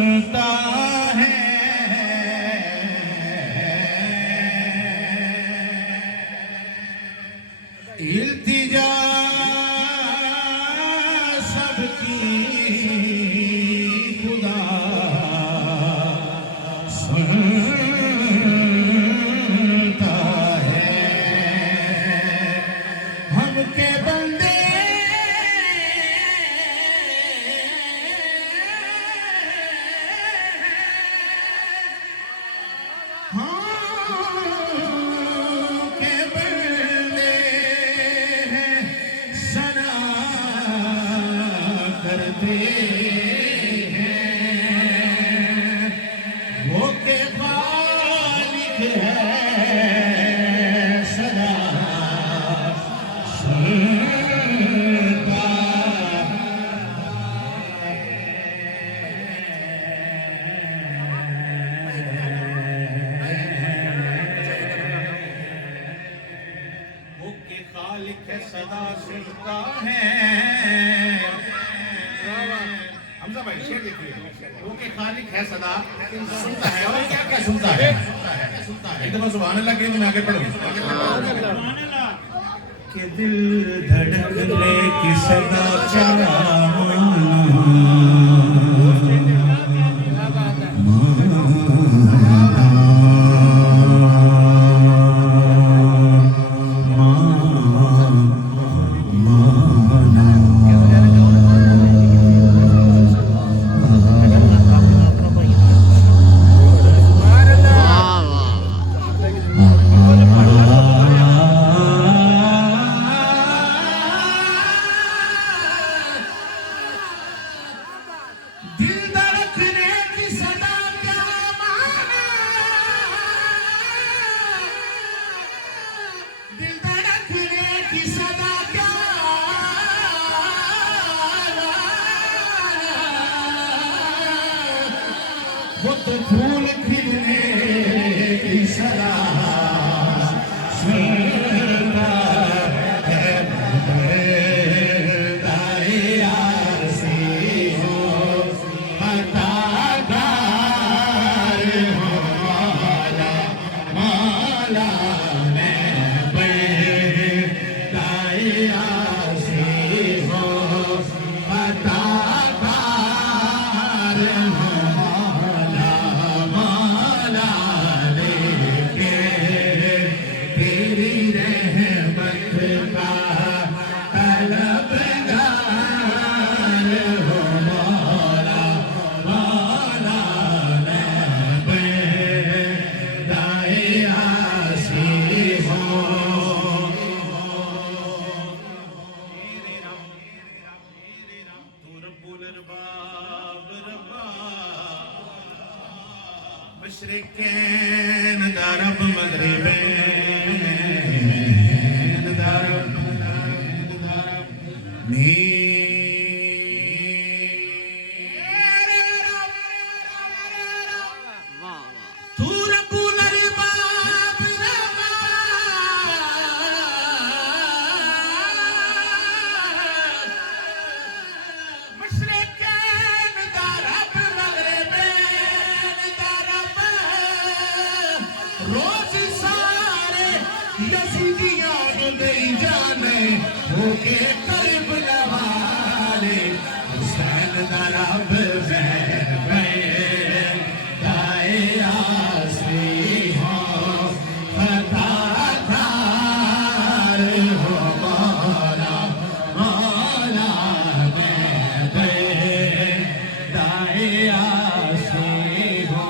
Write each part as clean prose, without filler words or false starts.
सुनता है इल्तिजा सबकी खुदा सुनता है हमके बंदे के बंदे हैं सना करते हैं वो के मालिक है सदा सुनता के खालिक है सदा सुनता है हमजा भाई शेर लिखिए वो के खालिक है सदा सुनता है और क्या क्या सुनता है एक दफा सुभान अल्लाह के मैं आगे पढ़ूं सुभान अल्लाह के दिल धड़कने की सदा दिल धड़कने की सदा क्या माना दिल धड़कने की सदा क्या वो तो फूल खिलने की सदा सुनता है मशरिक़ैन दरब मग़रिबैन दरब मेरे रब तू रब्बुल अरबाब रब्बा मशरिक़ैन दरब रोज सारे यज़ीदियां नहीं जाने होके करीब नवाले हुसैन दरब में दाए आसरी हो फतादार हो मौला मौला में दाए आसरी हो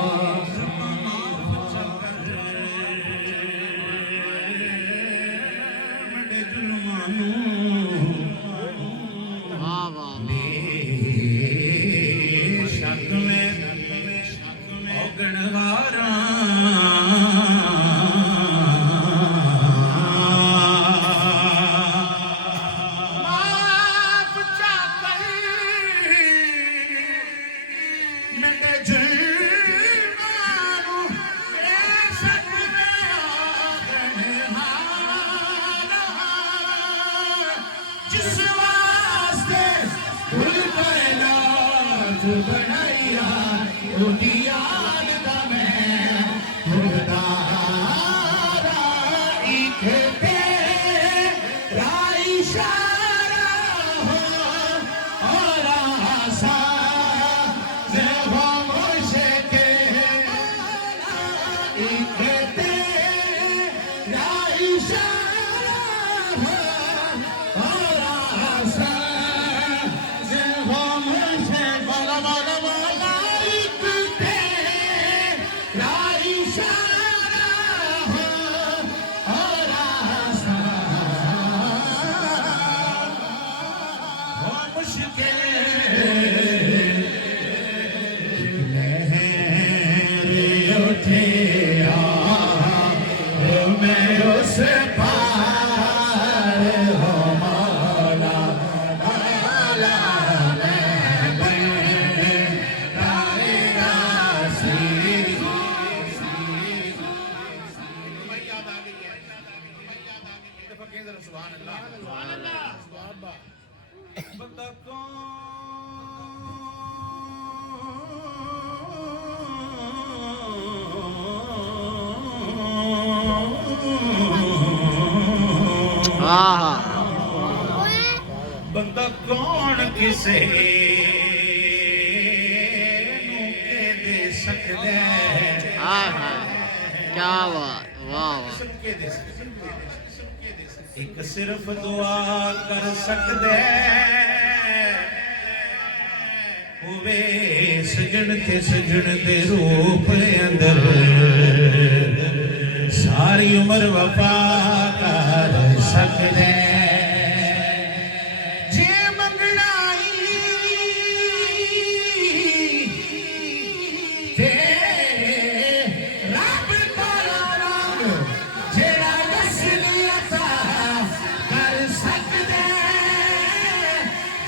जिस वास्ते बनाया ਉਹਦੀ ਯਾਦ ਦਾ ਮੈਂ ਗੁਰਦਾਰਾ ਇੱਕ ਤੇਰਾ ਇਸ਼ਾਰਾ ਹੋ ਔਰ ਆਸਾ ਸੇ ਖਾਮੋਸ਼ ਕੇ ਇੱਕ ਤੇਰਾ ਇਸ਼ਾਰਾ ਹੋ ਔਰ ਆਸਾ ਸੇ ਖਾਮੋਸ਼ ਬਾਲਾ ਬਾਲਾ ਬਾਲਾ ਇੱਕ ਤੇਰਾ ਇਸ਼ਾਰਾ ਹੋ ਔਰ ਆਸਾ ਹੋ ਮੁਸ਼ਕਿਲ ਆਹਾ ਬੰਦਾ ਕੌਣ ਕਿਸੇ ਨੂੰ ਕਹਿ ਦੇ ਸਕਦਾ ਹੈ ਆਹਾ ਕੀ ਬਾਤ ਵਾਹ ਵਾਹ ਕਹਿ ਦੇ ਸਕਦਾ ਇੱਕ ਸਿਰਫ ਦੁਆ ਕਰ ਸਕਦਾ ਹੋਵੇ ਸਜਣ ਤੇ ਸਜਣ ਦੇ ਰੂਪ ਅੰਦਰ ਸਾਰੀ ਉਮਰ ਵਫਾ ਕਰ ਸਕਦਾ ਜੇ ਮੰਗਣਾਈ ਤੇ ਰੱਬ ਕੋਲੋਂ ਜਿਹੜਾ ਨਸਲੀਅਤ ਕਰ ਸਕਦਾ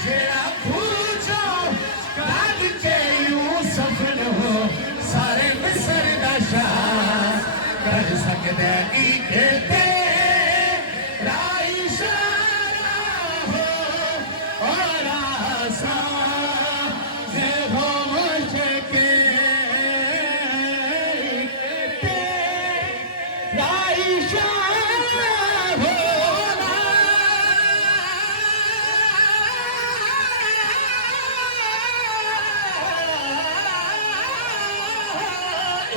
ਜਿਹੜਾ ਖੂਜੋ ਕੱਢ ਕੇ ਯੂਸਫ ਨੂੰ ਸਾਰੇ ਮਿਸਰ ਦਾ ਸ਼ਾਹ ਕਰ ਸਕਦਾ ਇੱਕ ਤੇਰਾ ਇਸ਼ਾਰਾ ਹੋ ਔਰ ਆਸਾ ਸੇ ਖਾਮੋਸ਼ ਕੇ ਇੱਕ ਤੇਰਾ ਇਸ਼ਾਰਾ ਹੋ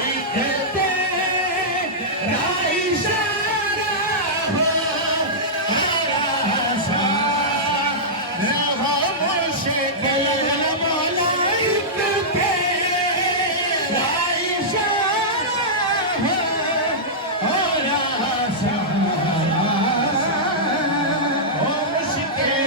ਇੱਕ ਤੇਰਾ ਇਸ਼ਾਰਾ ਹੋ ਔਰ ਆਸਾ ਸੇ ਖਾਮੋਸ਼ ਕੇ ਮੌਲਾ ਇੱਕ ਤੇਰਾ ਇਸ਼ਾਰਾ ਹੋ ਔਰ ਆਸਾ ਹੋ ਮੁਸ਼ਕਿਲ